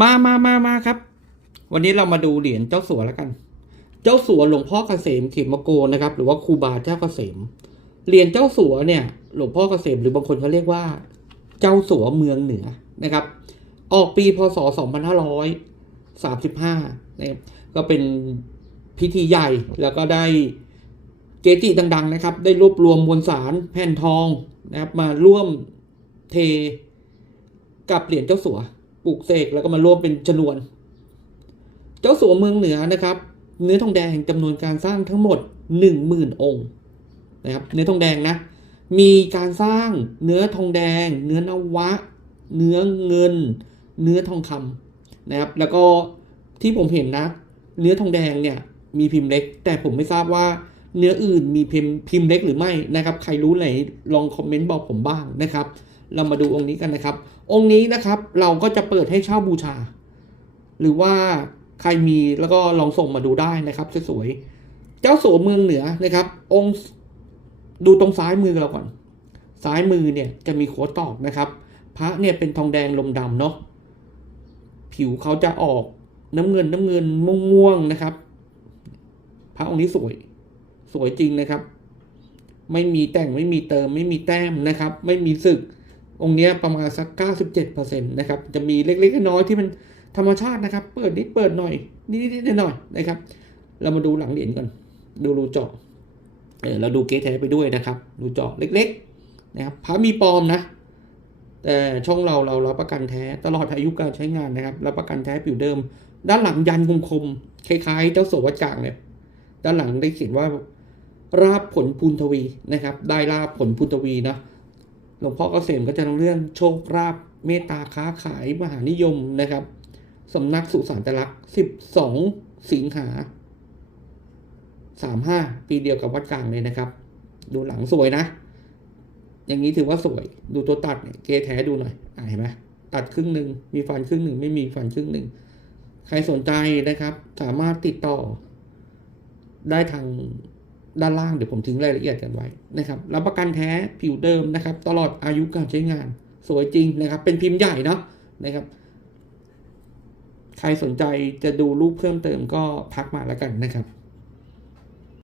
มามามามาครับ วันนี้เรามาดูเหรียญเจ้าสัวแล้วกัน เจ้าสัวหลวงพ่อเกษมเขมโกนะครับ หรือว่าครูบาเจ้าเกษม เหรียญเจ้าสัวเนี่ย หลวงพ่อเกษมหรือบางคนเขาเรียกว่า เจ้าสัวเมืองเหนือนะครับ ออกปีพศ 2535นะครับก็เป็นพิธีใหญ่แล้วก็ได้เกจิดัง ๆ นะครับ ได้รวบรวมมวลสารแผ่นทองนะครับ มาร่วมเทกับเหรียญเจ้าสัว ปลูกเสกแล้วก็มาร่วมเป็นจนวน เจ้าสัวเมืองเหนือนะครับ เนื้อทองแดงจำนวนการสร้างทั้งหมด 10,000 องค์นะครับเนื้อทองแดงนะมีการสร้างเนื้อทองแดง เนื้อนวะ เนื้อเงิน เนื้อทองคำนะครับ แล้วก็ที่ผมเห็นนะ เนื้อทองแดงเนี่ยมีพิมพ์เล็ก แต่ผมไม่ทราบว่า เนื้ออื่นมีพิมพ์พิมพ์เล็กหรือไม่นะครับ ใครรู้ไหนลองคอมเมนต์บอกผมบ้างนะครับ เรามาดูองค์นี้กันนะครับ องค์นี้นะครับเราก็จะเปิดให้เช่าบูชา หรือว่าใครมีแล้วก็ลองส่งมาดูได้นะครับสวยๆเจ้าสัวเมืองเหนือนะครับ องค์ดูตรงซ้ายมือเราก่อน ซ้ายมือเนี่ยจะมีโคตอกนะครับ พระเนี่ยเป็นทองแดงลมดำเนาะผิวเขาจะออกน้ำเงินน้ำเงินม่วงๆนะครับ พระองค์นี้สวย วยจริงนะครับ ไม่มีแต่งไม่มีเติมไม่มีแต้มนะครับ ไม่มีสึก องค์เนี้ยประมาณสัก 97%นะครับ จะมีเล็กๆน้อยๆที่มันธรรมชาตินะครับ เปิดนิดเปิดหน่อยนิดๆหน่อยๆนะครับ เรามาดูหลังเหรียญก่อน ดูรูเจาะเออเราดูเกสแท้ไปด้วยนะครับดูเจาะเล็กๆนะครับพระมีปลอมนะแต่ช่องเราเรารับประกันแท้ตลอดอายุการใช้งานนะครับรับประกันแท้ผิวเดิม ด้านหลังยันคมๆคล้ายๆ เจ้าโสวักลางเนี่ยด้านหลังได้เขียนว่า ราบผลพูนทวีนะครับ ได้ราบผลพูนทวีนะหลวงพ่อเกษมก็จะเรื่องโชคราบเมตตาค้าขายมหานิยมนะครับสำนักสุสานตลักษ์สิบสองสิงหาสามห้าปีเดียวกับวัดกลางเลยนะครับ ดูหลังสวยนะ อย่างนี้ถือว่าสวย ดูตัวตัดเนี่ยเกแท้ดูหน่อยอะเห็นไหมตัดครึ่งหนึ่งมีฟันครึ่งหนึ่งไม่มีฟันครึ่งหนึ่งใครสนใจนะครับ สามารถติดต่อได้ทาง ด้านล่างเดี๋ยวผมทิ้งรายละเอียดกันไว้นะครับรับประกันแท้ผิวเดิมนะครับ ตลอดอายุการใช้งาน สวยจริงนะครับ เป็นพิมพ์ใหญ่เนาะนะครับ ใครสนใจจะดูรูปเพิ่มเติมก็พักมาแล้วกันนะครับ